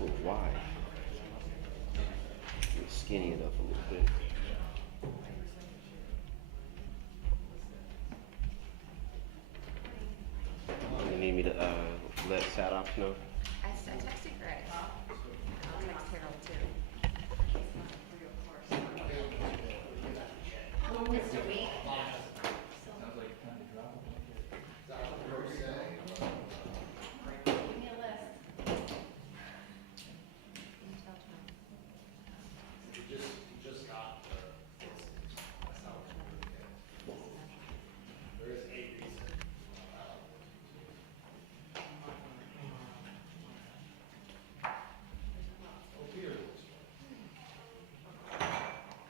a little wide. Skinny it up a little bit. You need me to let Sadoff know? I texted Greg. I'll text Harold too. Mr. Week. Give me a list.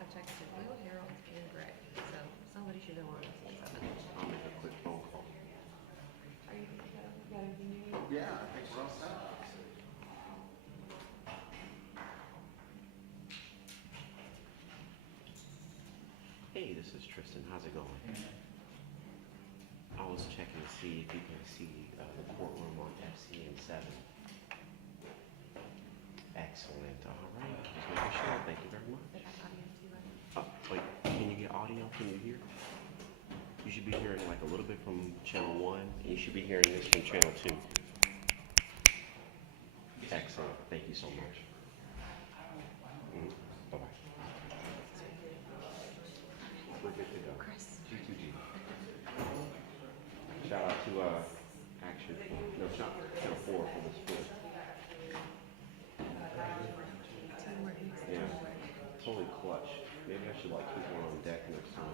I texted Will, Harold, and Greg, so somebody should know on this. I'll make a quick phone call. Are you got anything you need? Yeah, I think we're all set. Hey, this is Tristan. How's it going? I was checking to see if you can see the courtroom on FCN 7. Excellent. All right. Just making sure. Thank you very much. Wait. Can you get audio? Can you hear? You should be hearing like a little bit from channel 1, and you should be hearing this from channel 2. Excellent. Thank you so much. Bye-bye. We're good to go. Chris. G2G. Shout out to Action. No, channel 4 for the sport. Yeah. Totally clutch. Maybe I should like keep one on deck next time.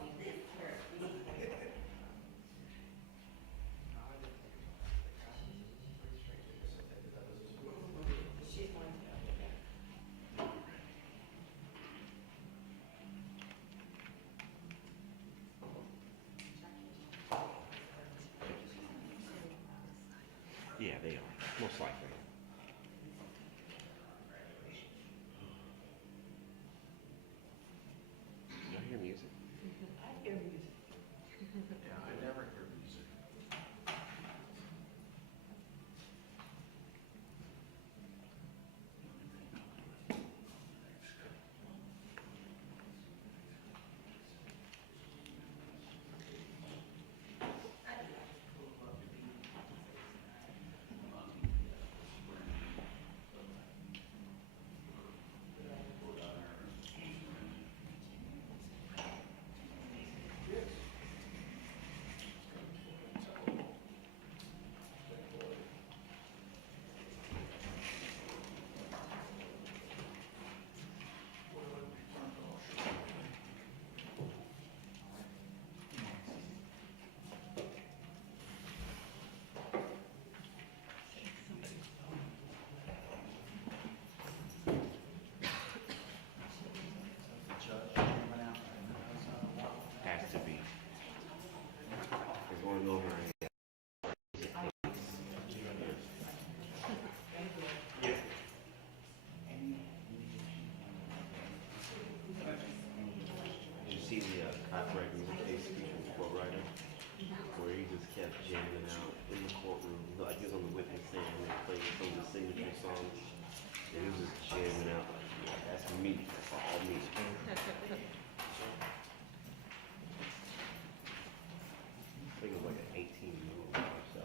Yeah, they are. Most likely. Do I hear music? I hear music. Yeah, I never hear music. Has to be. We're going over and did you see the copyright music case speech from the quote writer? Where he just kept jamming out in the courtroom. Like he was on the witness stand and they played some of the signature songs. And he was just jamming out. Like, that's me. That's all me. I think it was like an 18-year-old or so.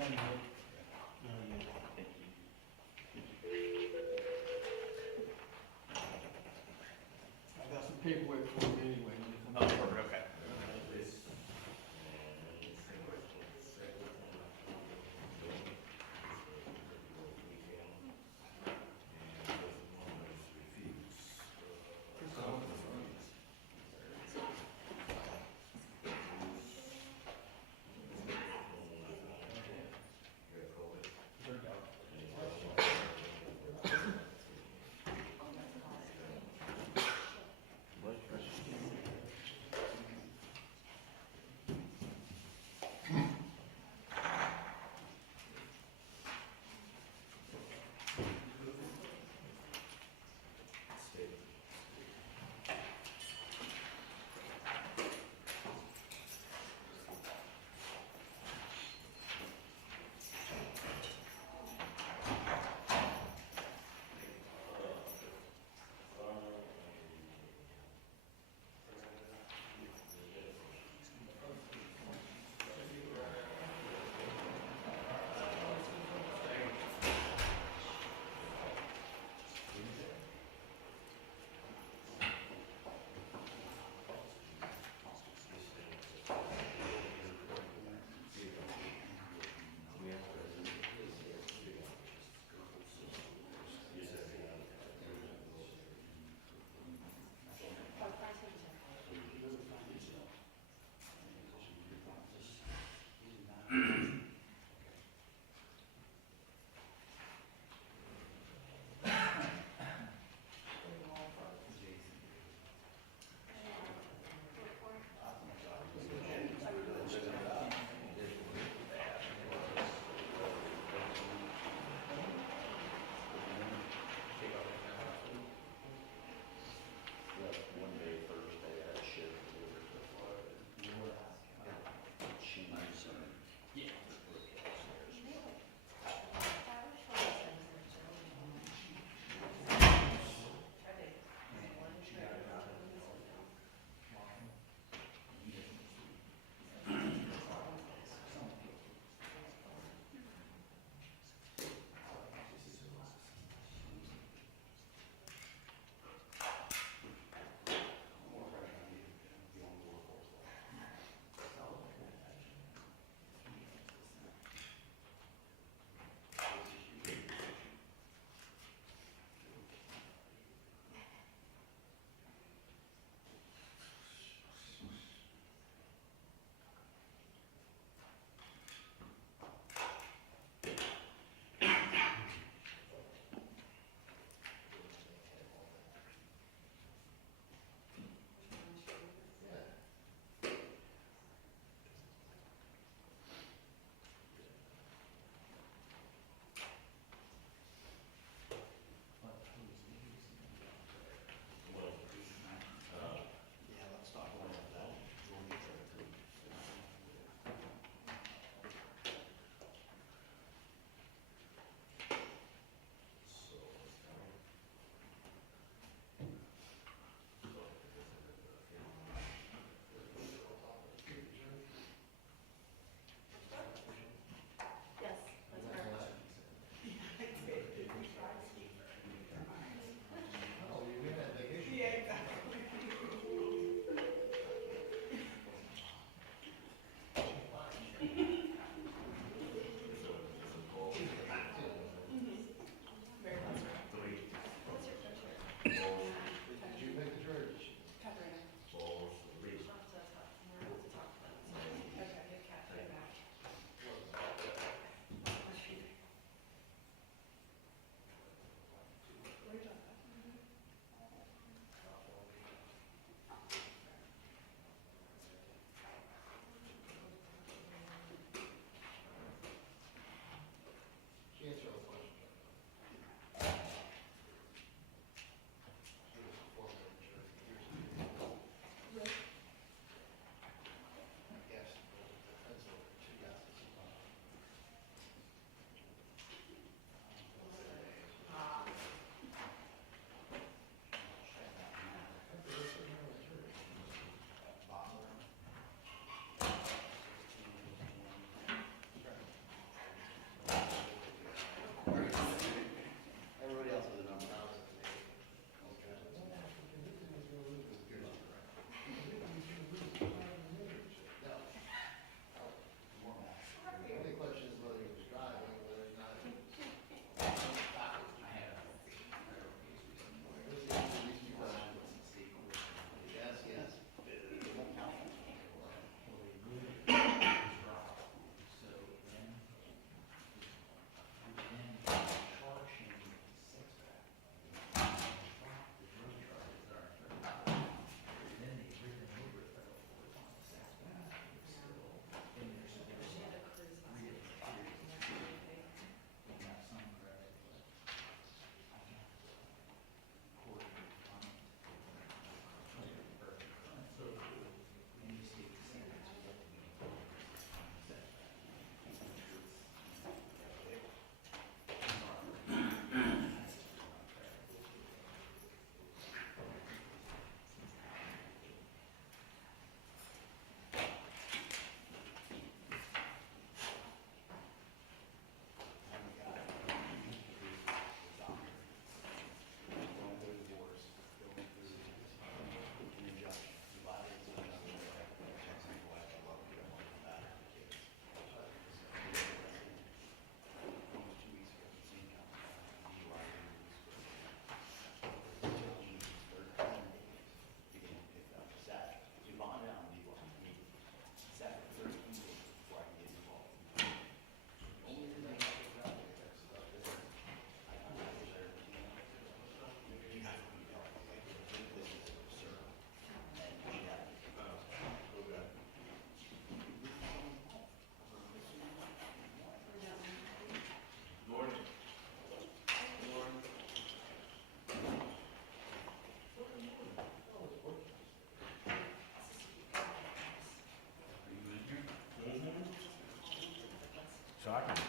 Not yet. Not yet. I got some paperwork for you anyway. When you come Oh, back. perfect, okay. Shocking.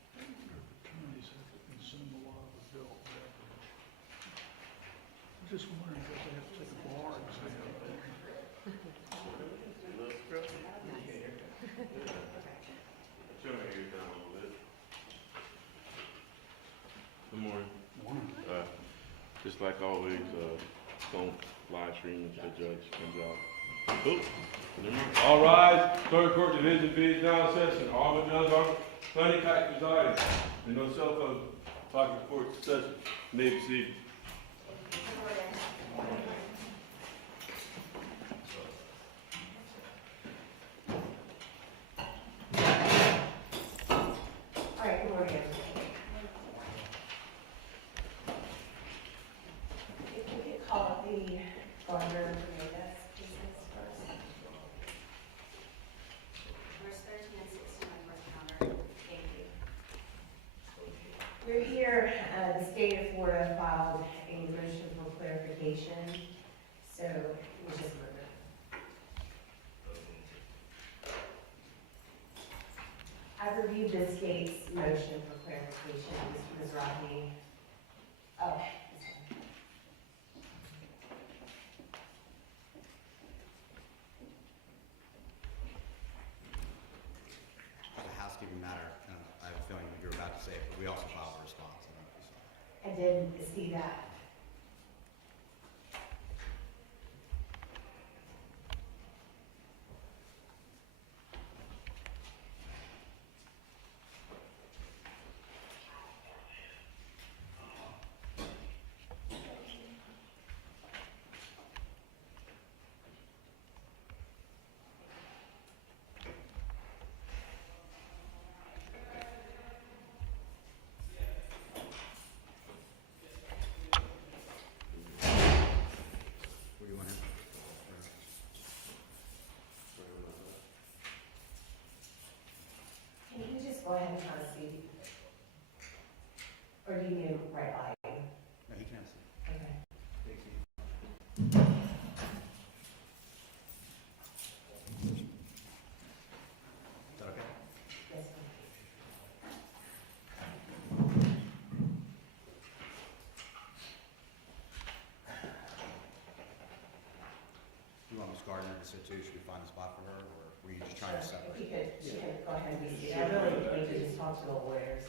Attorneys have to consume a lot of the bill. I'm just wondering if they have to take a bar exam. Show me your down a little bit. Good morning. Just like always, don't live stream if the judge comes out. Oop, never mind. All rise. Third Court Division B is now in session. All the judges are plenty packed presiding. And no cell phone blocking the court session. You may be seated. All right, good morning. If we could call up the Gardner Ramirez cases first. Verse 13 and 16 on first counter. Thank you. We're here, the state of Florida filed a motion for clarification, so we just move it. I've reviewed the state's motion for clarification, Ms. Rodney. Oh, this one. As a housekeeping matter, I have a feeling what you're about to say, but we also filed a response. I don't know if you saw that. I did see that. What do you want to? Can you just go ahead and have a seat? Or do you need to write by you? No, he can have a seat. Okay. Is that okay? Yes, ma'am. You want Ms. Gardner to sit too? Should we find a spot for her, or were you just trying to Sure. separate? If you could, she can go ahead and be seated. I really need to just talk to the lawyers.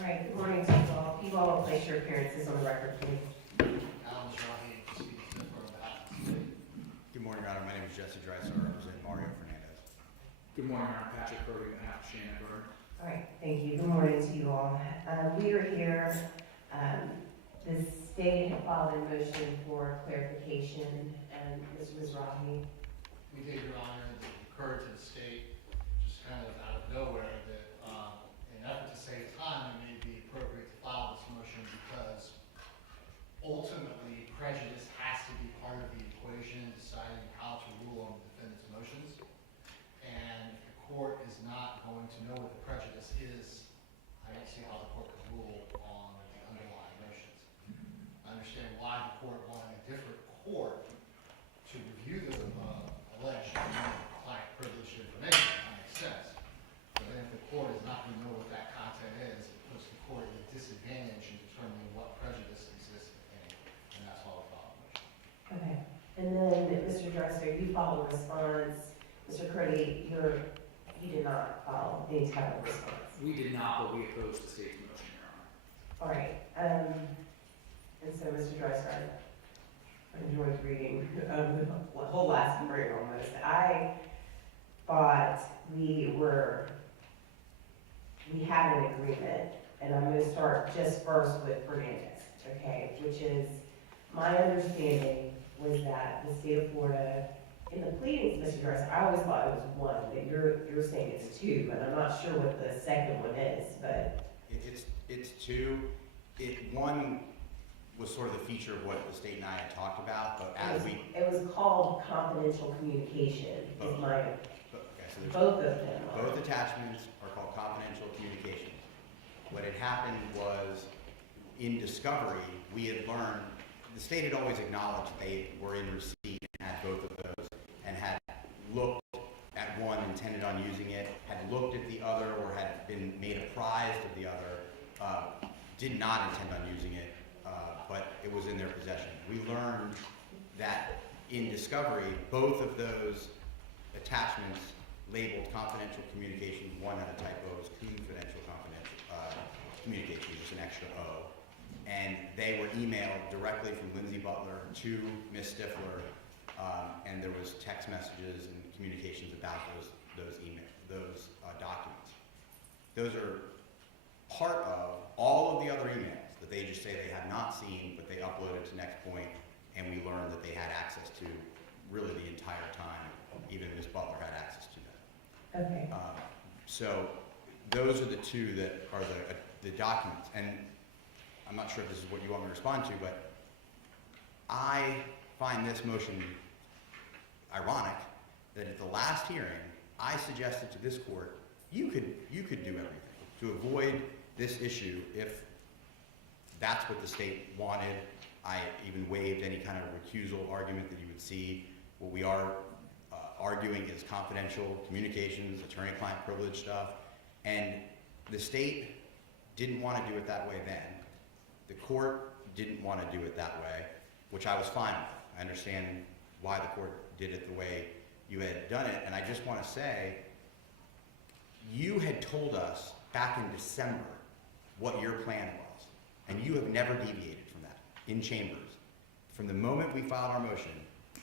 All right, good morning to you all. You all will place your appearances on the record, please. Good morning, Your Honor. My name is Jesse Dreiser. I represent Mario Fernandez. Good morning, I'm Patrick Curry, on behalf of Shannon Burr. All right, thank you. Good morning to you all. We are here, the state had filed a motion for clarification, and Ms. Mizrahi. We did, Your Honor, that occurred to the state, just kind of out of nowhere, that in an effort to save time, it may be appropriate to file this motion because file a response. Mr. Curdy, you did not file any type of response. We did not, but we opposed the state's motion, Your Honor. All right, and so, Mr. Dreiser, I enjoyed reading the whole last hearing almost. I thought we had an agreement, and I'm gonna start just first with Fernandez, okay? Which is, my understanding was that the state of Florida, in the pleadings, Mr. Dreiser, I always thought it was one, but you're saying it's two, and I'm not sure what the second one is, but. It's two. One was sort of the feature of what the state and I had talked about, but as we. It was called confidential communication, is my, Okay, so there's both of them are. both attachments are called confidential communications. What had happened was, in discovery, we had learned, the state had always acknowledged they were in receipt and had both of those, and had looked at one, intended on using it, had looked at the other, or had been made apprised of the other, did not intend on using it, but it was in their possession. We learned that in discovery, both of those attachments labeled confidential communications, one had a typo, it was confidential communications, just an extra O. And they were emailed directly from Lindsay Butler to Ms. Stifler, and there was text messages and communications about those documents. Those are part of all of the other emails that they just say they have not seen, but they uploaded to Next Point, and we learned that they had access to really the entire time. Even Ms. Butler had access to them. Okay. So those are the two that are the documents. And I'm not sure if this is what you want me to respond to, but I find this motion ironic that at the last hearing, I suggested to this court, you could do everything to avoid this issue if that's what the state wanted. I even waived any kind of recusal argument that you would see. What we are arguing is confidential communications, attorney-client privilege stuff, and the state didn't want to do it that way then. The court didn't want to do it that way, which I was fine with. I understand why the court did it the way you had done it, and I just want to say, you had told us back in December what your plan was, and you have never deviated from that in chambers. From the moment we filed our motion,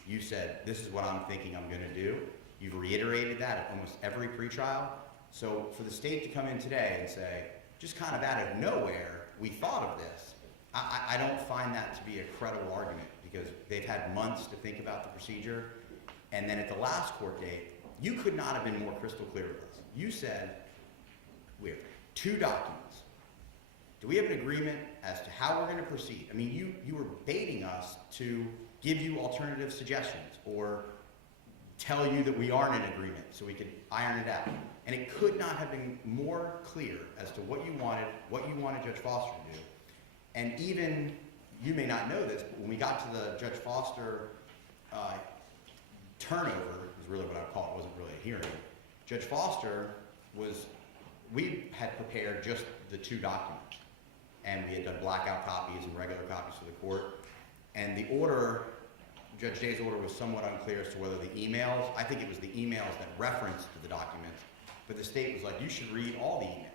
you said, this is what I'm thinking I'm going to do. You've reiterated that at almost every pretrial. So for the state to come in today and say, just kind of out of nowhere, we thought of this, I don't find that to be a credible argument, because they've had months to think about the procedure. And then at the last court date, you could not have been more crystal clear with us. You said, we have 2 documents. Do we have an agreement as to how we're going to proceed? I mean, you were baiting us to give you alternative suggestions or tell you that we aren't in agreement so we could iron it out. And it could not have been more clear as to what you wanted Judge Foster to do. And even, you may not know this, but when we got to the Judge Foster turnover, is really what I would call it, it wasn't really a hearing. Judge Foster we had prepared just the 2 documents, and we had done blackout copies and regular copies for the court. And the order, Judge Day's order, was somewhat unclear as to whether the emails, I think it was the emails that referenced the documents, but the state was like, you should read all the emails.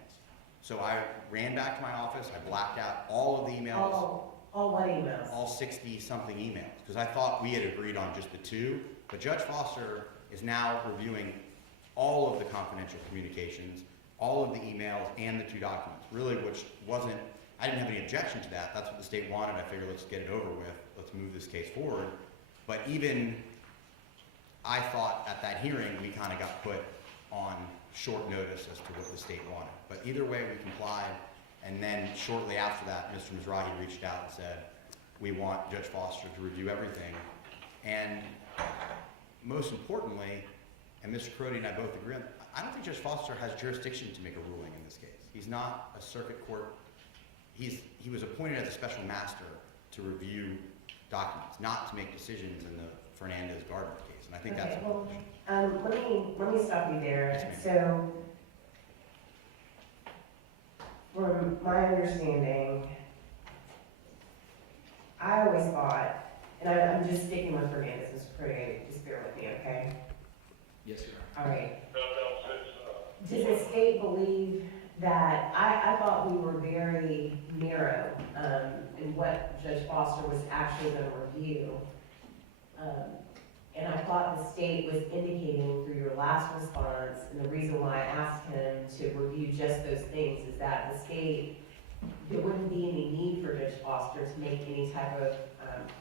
So I ran back to my office, I blacked out all of the emails. All what emails? All 60-something emails, because I thought we had agreed on just the 2, but Judge Foster is now reviewing all of the confidential communications, all of the emails, and the 2 documents, really, which wasn't, I didn't have any objection to that. That's what the state wanted. I figured, let's get it over with. Let's move this case forward. But even, I thought at that hearing, we kind of got put on short notice as to what the state wanted. But either way, we complied. And then shortly after that, Mr. Mizrahi reached out and said, we want Judge Foster to review everything. And most importantly, and Mr. Crody and I both agree on, I don't think Judge Foster has jurisdiction to make a ruling in this case. He's not a circuit court. He was appointed as a special master to review documents, not to make decisions in the Fernandez-Gardner case. And I think that's important. Let me stop you there. Yes, so, from my understanding, I always thought and I'm just sticking with Fernandez, Mr. Pruitt, just bear with me, okay? Yes, Your Honor. All right. Does the state believe that, I thought we were very narrow, in what Judge Foster was actually gonna review. And I thought the state was indicating through your last response, and the reason why I asked him to review just those things is that the state, there wouldn't be any need for Judge Foster to make any type of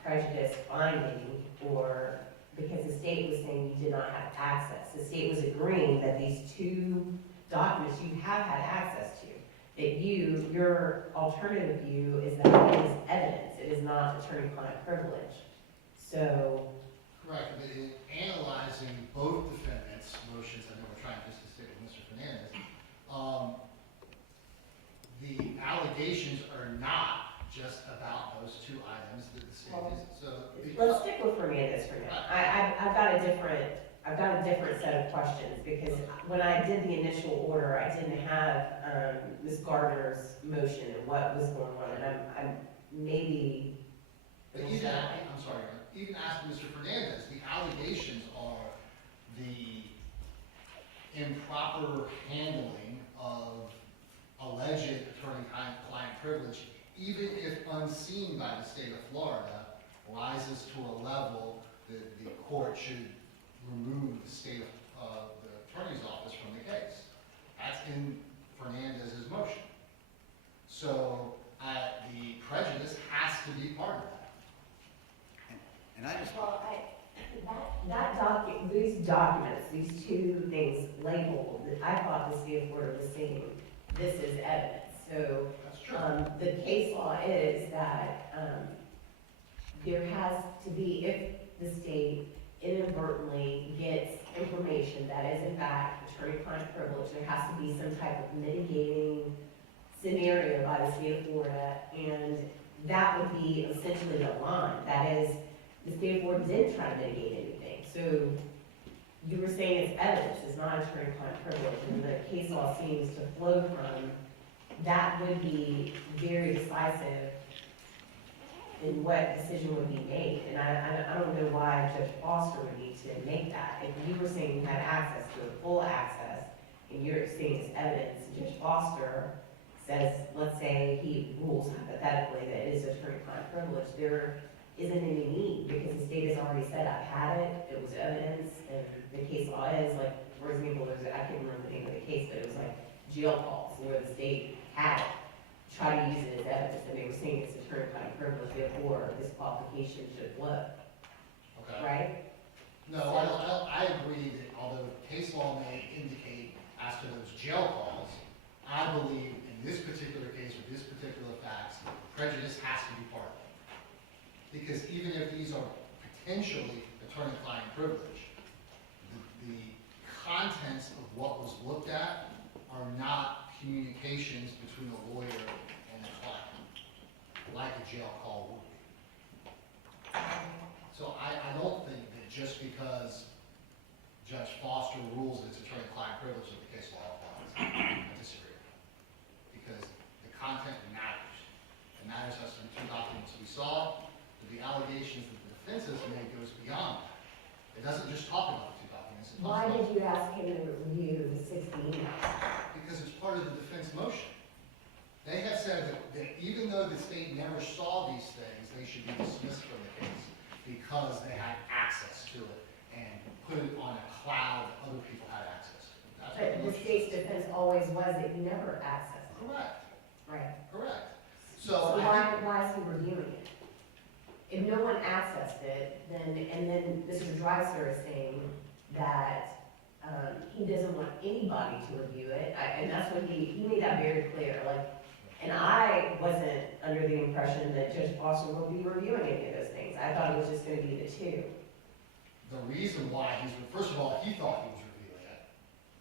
prejudice finding, or, because the state was saying you did not have access. The state was agreeing that these two documents you have had access to, that your alternative view is that it is evidence, it is not attorney-client privilege. So, Correct, but in analyzing both defendants' motions, I know we're trying just to stick with Mr. Fernandez, the allegations are not just about those two items that the state is, so. let's stick with Fernandez for now. I've got a different set of questions, because when I did the initial order, I didn't have, Ms. Gardner's motion and what was going on, and I'm maybe. But even, I'm sorry, even asking Mr. Fernandez, the allegations are the improper handling of alleged attorney-client privilege, even if unseen by the state of Florida, rises to a level that the court should remove the state of the attorney's office from the case. That's in Fernandez's motion. So the prejudice has to be part of that. And I just, Well, these documents, these two things labeled, I thought the state of Florida was saying, this is evidence. So, That's true. the case law is that, there has to be, if the state inadvertently gets information that is in fact attorney-client privilege, there has to be some type of mitigating scenario by the state of Florida, and that would be essentially the line. That is, the state of Florida didn't try to mitigate anything. So you were saying it's evidence, it's not attorney-client privilege, and the case law seems to flow from that would be very decisive in what decision would be made. And I don't know why Judge Foster would need to make that. If you were saying you had access to it, full access, and you're saying it's evidence, and Judge Foster says, let's say he rules hypothetically that it is attorney-client privilege, there isn't any need, because the state has already said, I've had it, it was evidence, and the case law is, like, for example, I can't remember the name of the case, but it was like jail calls, where the state had it, try to use it as evidence, and they were saying it's attorney-client privilege, therefore this qualification should flow, Okay. right? No, I agree that although case law may indicate as to those jail calls, I believe in this particular case with this particular facts, prejudice has to be part of it. Because even if these are potentially attorney-client privilege, the contents of what was looked at are not communications between a lawyer and a client, like a jail call would be. So I don't think that just because Judge Foster rules that it's attorney-client privilege that the case law applies. I disagree. Because the content matters. It matters as to the two documents we saw, but the allegations that the defense has made goes beyond that. It doesn't just talk about the two documents. It talks Why about, did you ask him to review the 16 emails? because it's part of the defense motion. They have said that even though the state never saw these things, they should be dismissed from the case because they had access to it and put it on a cloud other people had access to. That's what But the motion state's says. defense always was that you never accessed it. Correct, Right. correct. So So I think, why is he reviewing it? If no one accessed it, then Mr. Dreiser is saying that, he doesn't want anybody to review it, and that's what he made that very clear, like, and I wasn't under the impression that Judge Foster would be reviewing any of those things. I thought it was just gonna be the two. the reason why first of all, he thought he was reviewing it,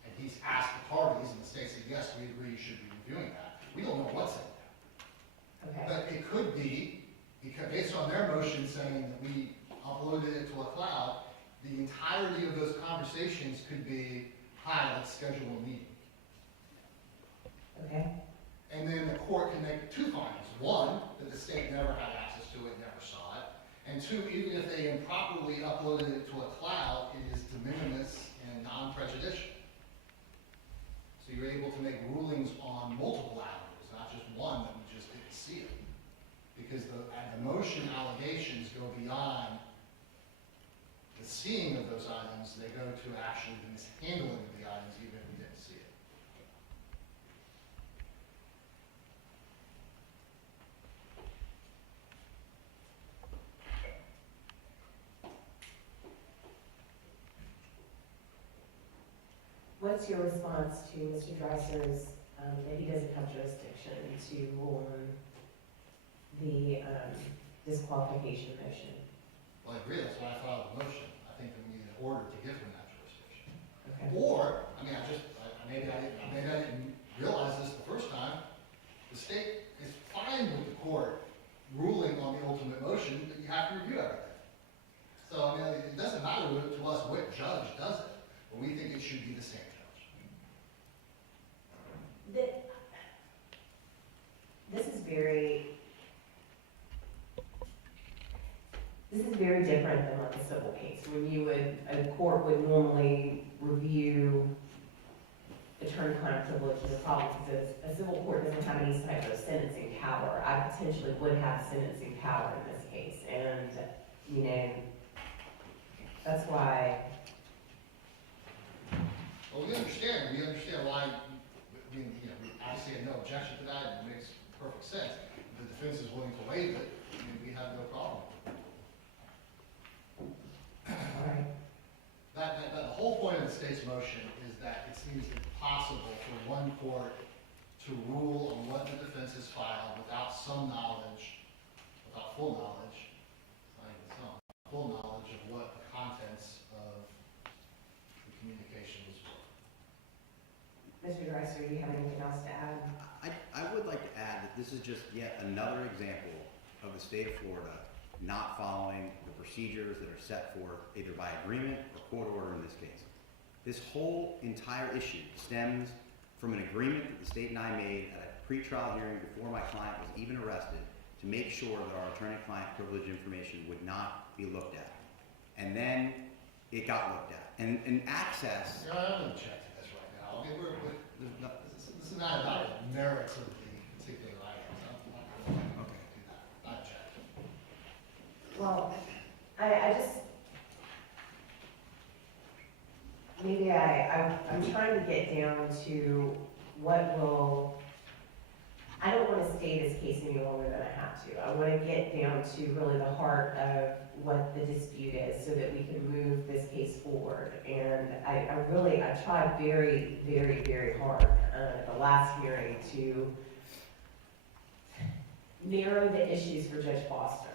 and he's asked the parties, and the state said, yes, we agree you should be reviewing that. We don't know what's in there. Okay. But it could be, because based on their motion saying that we uploaded it to a cloud, the entirety of those conversations could be, hi, let's schedule a meeting. Okay. And then the court can make two findings. One, that the state never had access to it, never saw it. And And two, even if they improperly uploaded it to a cloud, it is de minimis and non-prejudicial. So you're able to make rulings on multiple avenues, not just one that we just didn't see it. Because the motion allegations go beyond the seeing of those items, they go to actually the mishandling of the items, even if we didn't see it. What's your response to Mr. Dreiser's, that he doesn't have jurisdiction to rule on the disqualification motion? Well, I agree, that's why I filed the motion. I think that we need an order to give him that jurisdiction. Okay. Or, I mean, maybe I didn't realize this the first time, the state is fine with the court ruling on the ultimate motion, but you have to review everything. So, I mean, it doesn't matter to us what judge does it, but we think it should be the same judge. This is very different than like a civil case, when a court would normally review attorney-client privilege and the problem is a civil court doesn't have any type of sentencing power. I potentially would have sentencing power in this case, and, you know, that's why. Well, we understand why, I mean, you know, we obviously have no objection to that, and it makes perfect sense. The defense is willing to waive it, I mean, we have no problem. All right. The whole point of the state's motion is that it seems impossible for one court to rule on what the defense has filed without some knowledge, without full knowledge, not even some, full knowledge of what the contents of the communication was for. Mr. Dreiser, do you have anything else to add? I would like to add that this is just yet another example of the state of Florida not following the procedures that are set forth either by agreement or court order in this case. This whole entire issue stems from an agreement that the state and I made at a pretrial hearing before my client was even arrested to make sure that our attorney-client privilege information would not be looked at. And then it got looked at. And access... You know, I'm going to check this right now. I mean, this is not about the merits of the particular items. I'm not going to do that. Not check. Well, I just, maybe I'm trying to get down to what will, I don't want to stay this case any longer than I have to. I want to get down to really the heart of what the dispute is so that we can move this case forward. And I tried very, very, very hard at the last hearing to narrow the issues for Judge Foster.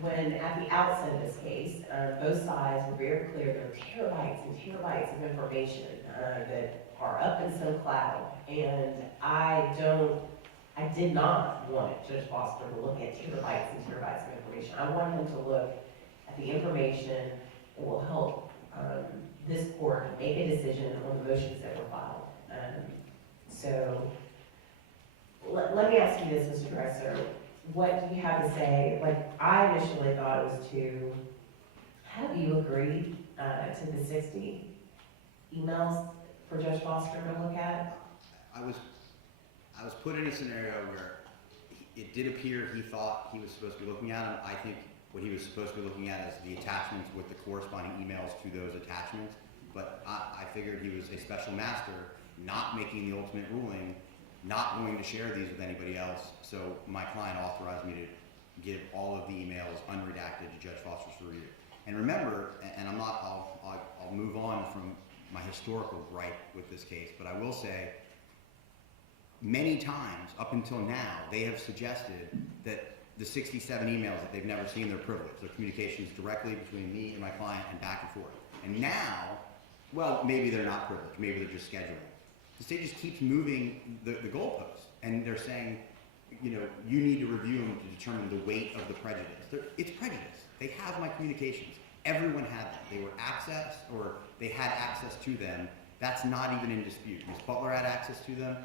When at the outset of this case, both sides were very clear there are terabytes and terabytes of information that are up in some cloud, and I did not want Judge Foster to look at terabytes and terabytes of information. I want him to look at the information that will help this court make a decision on the motions that were filed. So let me ask you this, Mr. Dreiser. What do you have to say? Like, I initially thought it was to have you agree to the 60 emails for Judge Foster to look at. I was put in a scenario where it did appear he thought he was supposed to be looking at them. I think what he was supposed to be looking at is the attachments with the corresponding emails to those attachments. But I figured he was a special master, not making the ultimate ruling, not going to share these with anybody else. So my client authorized me to give all of the emails unredacted to Judge Foster's review. And remember, and I'll move on from my historical gripe with this case, but I will say many times up until now, they have suggested that the 67 emails that they've never seen, they're privileged. They're communications directly between me and my client and back and forth. And now, well, maybe they're not privileged. Maybe they're just scheduling. The state just keeps moving the goalposts, and they're saying, you know, you need to review them to determine the weight of the prejudice. It's prejudice. They have my communications. Everyone had them. They were accessed, or they had access to them. That's not even in dispute. Ms. Butler had access to them.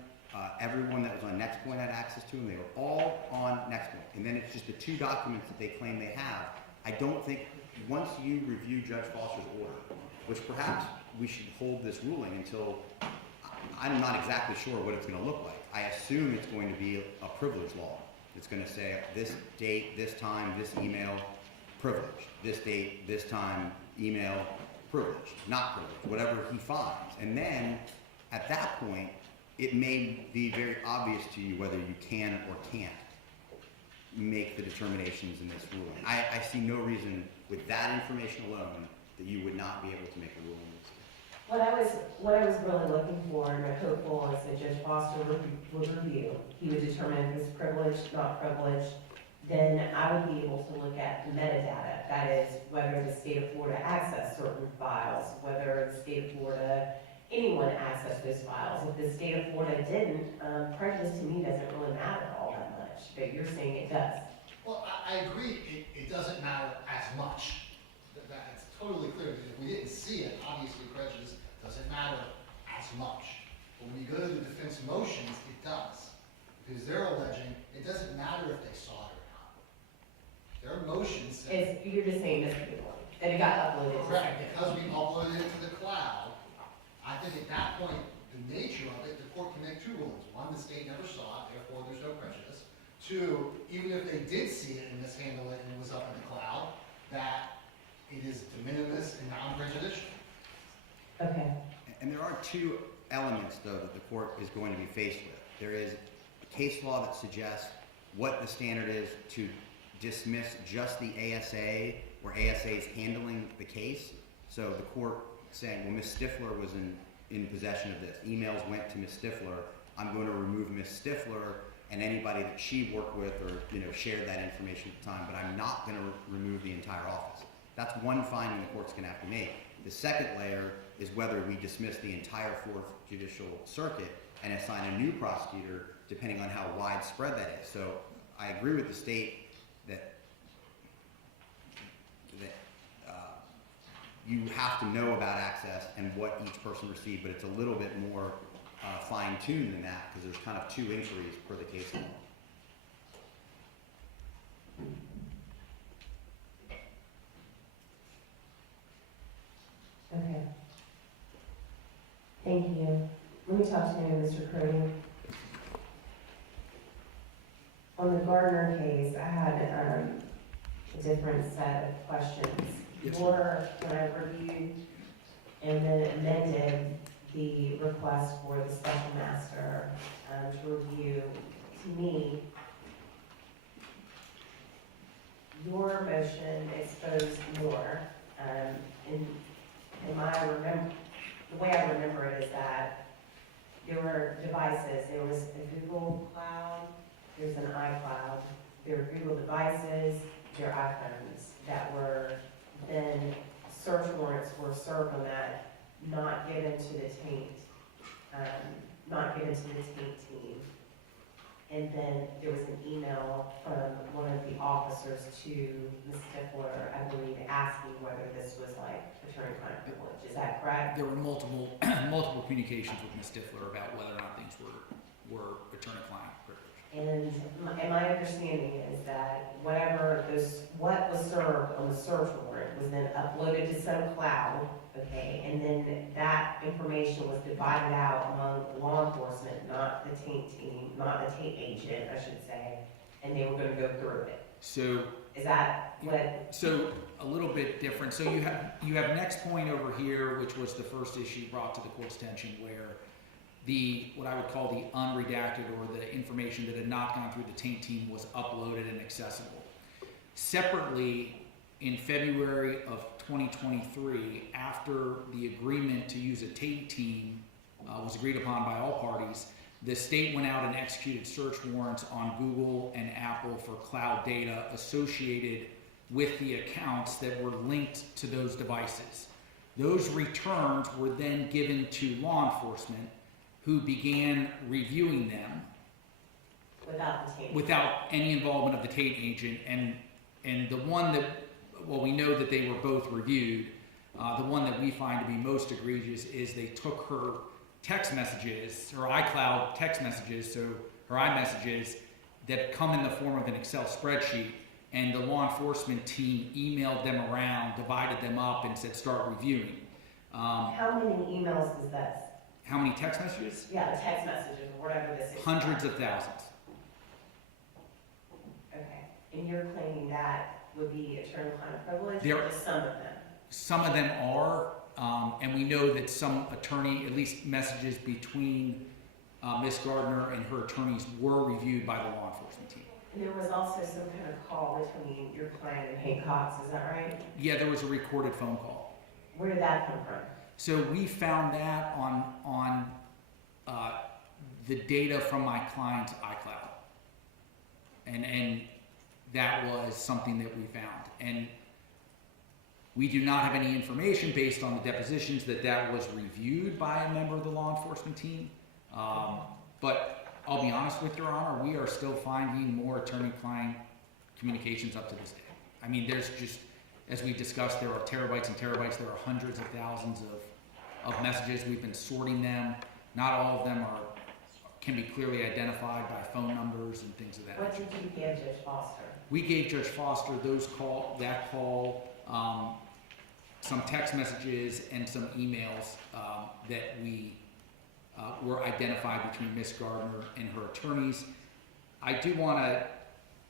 everyone that was on NextPoint had access to them. They were all on NextPoint. And then it's just the 2 documents that they claim they have. I don't think, once you review Judge Foster's order, which perhaps we should hold this ruling until, I'm not exactly sure what it's going to look like. I assume it's going to be a privilege law. It's going to say this date, this time, this email, privileged. This date, this time, email, privileged, not privileged, whatever he finds. And then, at that point, it may be very obvious to you whether you can or can't make the determinations in this ruling. I see no reason with that information alone that you would not be able to make a ruling. What I was really looking for and hopeful is that Judge Foster would review. He would determine if it's privileged, not privileged. Then I would be able to look at the metadata. That is, whether the state of Florida accessed certain files, whether the state of Florida, anyone accessed those files. If the state of Florida didn't, prejudice to me doesn't really matter all that much, but you're saying it does. Well, I agree, it doesn't matter as much. That's totally clear. If we didn't see it, obviously prejudice doesn't matter as much. But when you go to the defense motions, it does. Because they're alleging it doesn't matter if they saw it or not. Their motions say, You're just saying this people, that it got uploaded to correct, second. because we uploaded it to the cloud, I think at that point, the nature of it, the court can make 2 rulings. 1, the state never saw it, therefore there's no prejudice. 2, even if they did see it and mishandle it and it was up in the cloud, that it is de minimis and non-prejudicial. Okay. And there are 2 elements, though, that the court is going to be faced with. There is a case law that suggests what the standard is to dismiss just the ASA, where ASA is handling the case. So the court saying, well, Ms. Stifler was in possession of this. Emails went to Ms. Stifler. I'm going to remove Ms. Stifler and anybody that she worked with or shared that information at the time, but I'm not going to remove the entire office. That's one finding the court's going to have to make. The second layer is whether we dismiss the entire 4th Judicial Circuit and assign a new prosecutor, depending on how widespread that is. So I agree with the state that you have to know about access and what each person received, but it's a little bit more fine-tuned than that because there's kind of 2 inquiries per the case law. Okay. Thank you. Let me talk to you, Mr. Crody. On the Gardner case, I had a different set of questions. Yes. When I reviewed and then amended the request for the special master to review, to me, your motion exposed more. The way I remember it is that there were devices. There was a Google Cloud, there's an iCloud, there were Google devices, there are iPhones that were then search warrants were served on that, not given to the taint, team. And then there was an email from one of the officers to Ms. Stifler, I believe, asking whether this was like attorney-client privilege. Is that correct? There were multiple communications with Ms. Stifler about whether or not things were attorney-client privilege. And my understanding is that what was served on the search warrant was then uploaded to some cloud, okay, and then that information was divided out among law enforcement, not the taint team, not the taint agent, I should say, and they were going to go through it. So Is that what? So a little bit different. So you have NextPoint over here, which was the first issue brought to the court's attention, where what I would call the unredacted or the information that had not gone through the taint team was uploaded and accessible. Separately, in February of 2023, after the agreement to use a taint team was agreed upon by all parties, the state went out and executed search warrants on Google and Apple for cloud data associated with the accounts that were linked to those devices. Those returns were then given to law enforcement, who began reviewing them Without the taint. without any involvement of the taint agent. And the one that, well, we know that they were both reviewed. The one that we find to be most egregious is they took her text messages or iCloud text messages, or iMessages that come in the form of an Excel spreadsheet, and the law enforcement team emailed them around, divided them up, and said start reviewing. How many emails was this? How many text messages? Yeah, text messages or whatever this is. Hundreds of thousands. Okay, and you're claiming that would be attorney-client privilege, There- or just some of them? Some of them are, and we know that some attorney, at least messages between Ms. Gardner and her attorneys were reviewed by the law enforcement team. And there was also some kind of call between your client and Hancock's, is that right? Yeah, there was a recorded phone call. Where did that come from? So we found that on the data from my client's iCloud. And that was something that we found. And we do not have any information based on the depositions that was reviewed by a member of the law enforcement team. But I'll be honest with Your Honor, we are still finding more attorney-client communications up to this day. I mean, there's just, as we discussed, there are terabytes and terabytes, there are hundreds of thousands of messages. We've been sorting them. Not all of them can be clearly identified by phone numbers and things of that What nature. did you give Judge Foster? We gave Judge Foster that call, some text messages and some emails that we were identified between Ms. Gardner and her attorneys. I do want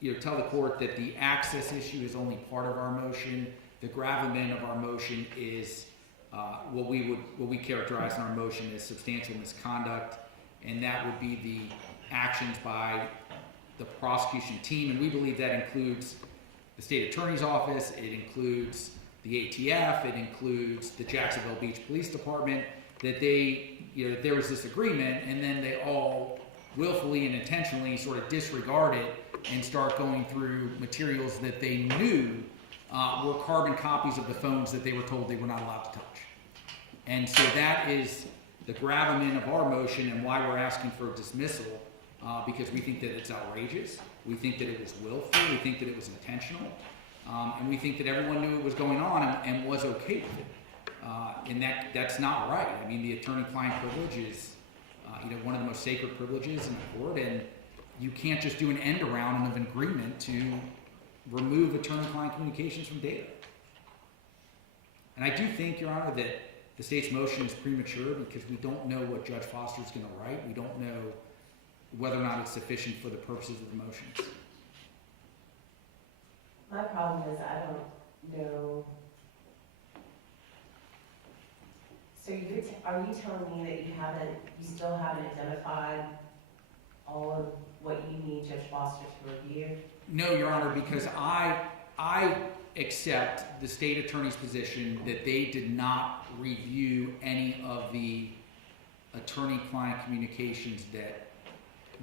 to tell the court that the access issue is only part of our motion. The gravamen of our motion is what we characterize in our motion as substantial misconduct, and that would be the actions by the prosecution team, and we believe that includes the state attorney's office, it includes the ATF, it includes the Jacksonville Beach Police Department, that there was this agreement, and then they all willfully and intentionally sort of disregard it and start going through materials that they knew were carbon copies of the phones that they were told they were not allowed to touch. And so that is the gravamen of our motion and why we're asking for dismissal, because we think that it's outrageous, we think that it was willful, we think that it was intentional, and we think that everyone knew it was going on and was okay with it. And that's not right. I mean, the attorney-client privilege is one of the most sacred privileges in the court, and you can't just do an end around of an agreement to remove attorney-client communications from data. And I do think, Your Honor, that the state's motion is premature because we don't know what Judge Foster is going to write. We don't know whether or not it's sufficient for the purposes of the motions. My problem is I don't know. So are you telling me that you still haven't identified all of what you need Judge Foster to review? No, Your Honor, because I accept the state attorney's position that they did not review any of the attorney-client communications that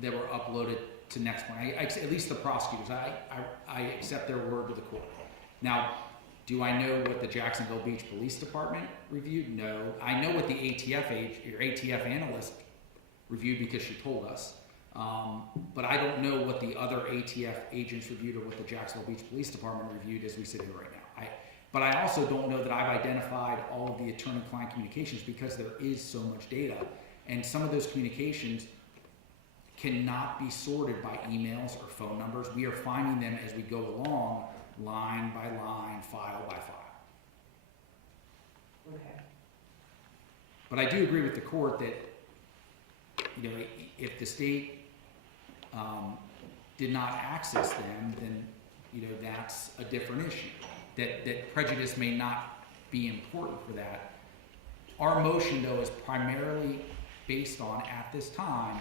were uploaded to NextPoint. At least the prosecutors. I accept their word to the court. Now, do I know what the Jacksonville Beach Police Department reviewed? No. I know what the ATF analyst reviewed because she told us. But I don't know what the other ATF agents reviewed or what the Jacksonville Beach Police Department reviewed as we sit here right now. But I also don't know that I've identified all of the attorney-client communications because there is so much data. And some of those communications cannot be sorted by emails or phone numbers. We are finding them as we go along, line by line, file by file. Okay. But I do agree with the court that, if the state did not access them, then, that's a different issue. That prejudice may not be important for that. Our motion, though, is primarily based on, at this time,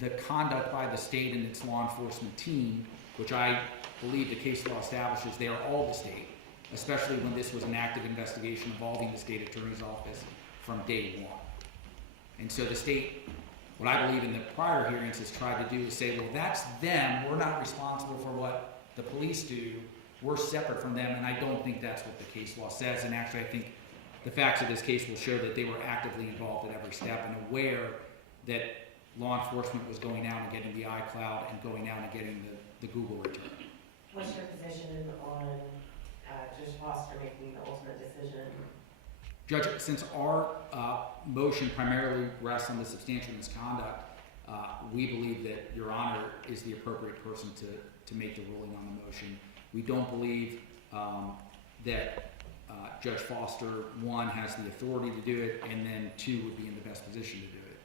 the conduct by the state and its law enforcement team, which I believe the case law establishes they are all the state, especially when this was an active investigation involving the state attorney's office from day one. And so the state, what I believe in the prior hearings has tried to do is say, well, that's them, we're not responsible for what the police do, we're separate from them, and I don't think that's what the case law says. And actually, I think the facts of this case will show that they were actively involved at every step and aware that law enforcement was going out and getting the iCloud and going out and getting the Google return. What's your position on Judge Foster making the ultimate decision? Judge, since our motion primarily rests on the substantial misconduct, we believe that Your Honor is the appropriate person to make the ruling on the motion. We don't believe that Judge Foster, one, has the authority to do it, and then two, would be in the best position to do it.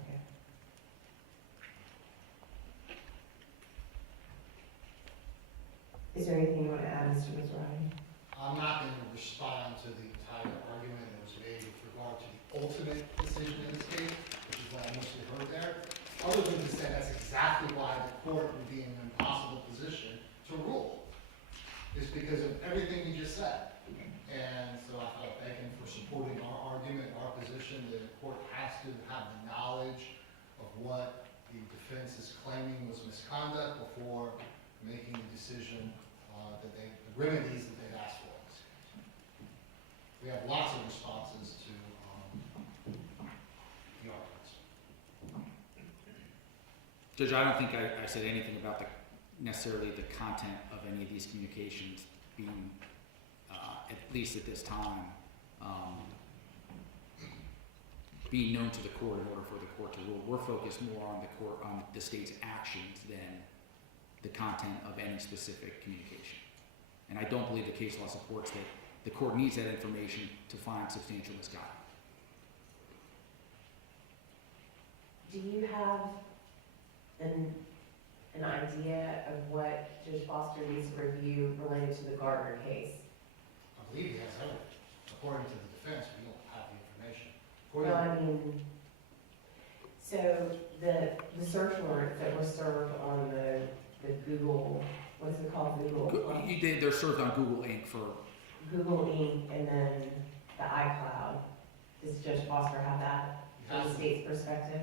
Okay. Is there anything you want to add, Mr. Mizrahi? I'm not going to respond to the entire argument that was made with regard to the ultimate decision in this case, which is what I mostly heard there, other than to say that's exactly why the court would be in an impossible position to rule. It's because of everything you just said. And so I felt begging for supporting our argument, our position, that the court has to have the knowledge of what the defense is claiming was misconduct before making the decision that the remedies that they've asked for. We have lots of responses to the arguments. Judge, I don't think I said anything about necessarily the content of any of these communications being, at least at this time, being known to the court in order for the court to rule. We're focused more on the state's actions than the content of any specific communication. And I don't believe the case law supports that the court needs that information to find substantial misconduct. Do you have an idea of what Judge Foster needs to review related to the Gardner case? I believe he has everything. According to the defense, we don't have the information. Well, I mean, so the search warrants that were served on the Google, what's it called, Google? They're served on Google Inc. for. Google Inc. and then the iCloud. Does Judge Foster have that from the state's perspective?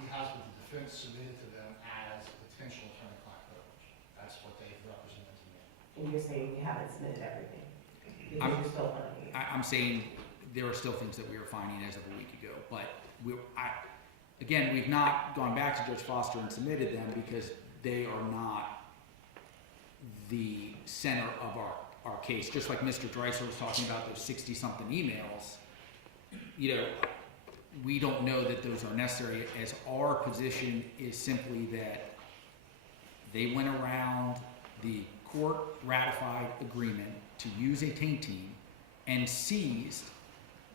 He has what the defense submitted to them as potential attorney-client privilege. That's what they've represented to me. And you're saying you haven't submitted everything? Because I'm- you're still finding it? I'm saying there are still things that we are finding as of a week ago, but again, we've not gone back to Judge Foster and submitted them because they are not the center of our case. Just like Mr. Dreiser was talking about those 60-something emails, we don't know that those are necessary, as our position is simply that they went around the court ratified agreement to use a taint team and seized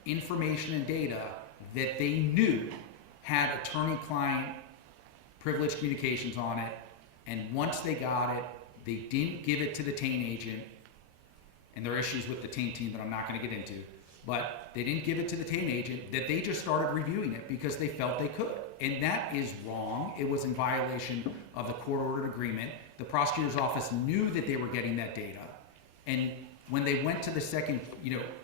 information and data that they knew had attorney-client privileged communications on it, and once they got it, they didn't give it to the taint agent, and there are issues with the taint team that I'm not going to get into, but they didn't give it to the taint agent, that they just started reviewing it because they felt they could. And that is wrong. It was in violation of the court-ordered agreement. The prosecutor's office knew that they were getting that data. And when they went to the second,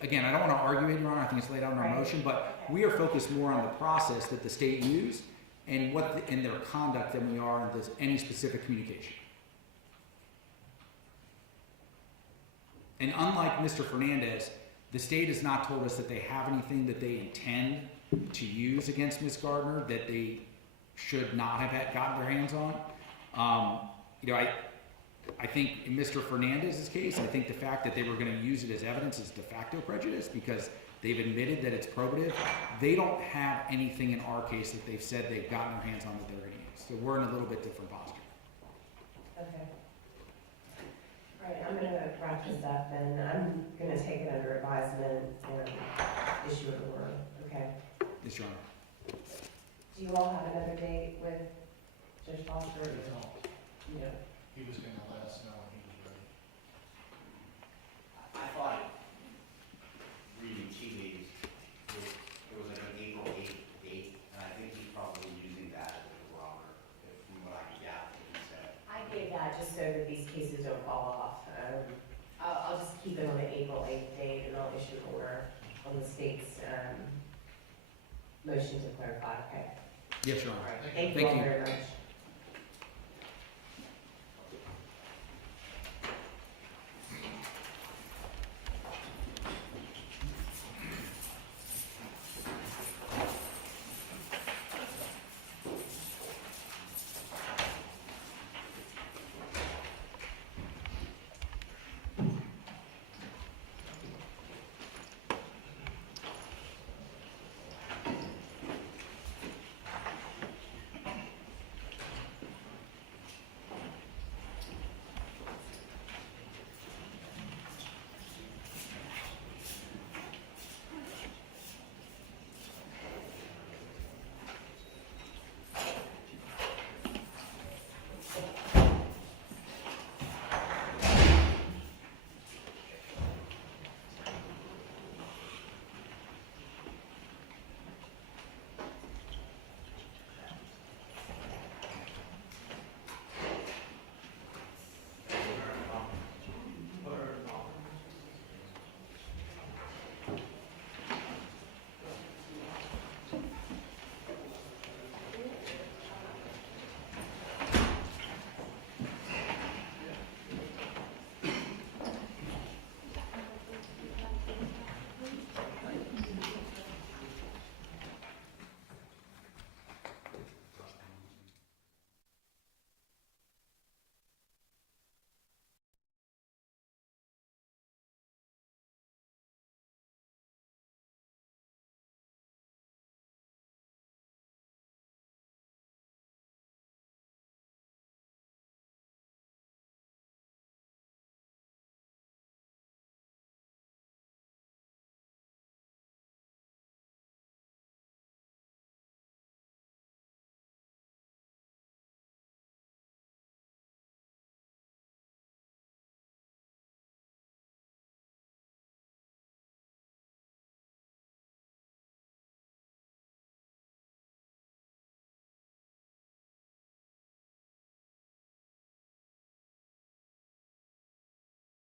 again, I don't want to argue it, Your Honor, I think it's laid out in our motion, but we are focused more on the process that the state used and in their conduct than we are in any specific communication. And unlike Mr. Fernandez, the state has not told us that they have anything that they intend to use against Ms. Gardner that they should not have gotten their hands on. I think in Mr. Fernandez's case, I think the fact that they were going to use it as evidence is de facto prejudice because they've admitted that it's probative. They don't have anything in our case that they've said they've gotten their hands on that they're going to use. So we're in a little bit different posture. Okay. All right, I'm going to wrap this up, and I'm going to take it under advisement and issue an order, okay? Yes, Your Honor. Do you all have another date with Judge Foster? We don't. No. He was going to let us know when he was ready. I thought, reading tea leaves, it was like an April 8th date, and I think he's probably using that as a barometer, from what I can gather what he said. I gave that just so that these cases don't fall off. I'll just keep it on the April 8th date, and I'll issue an order on the state's motion to clarify, okay? Yes, Your All Honor. right, thank you Thank all you. very much.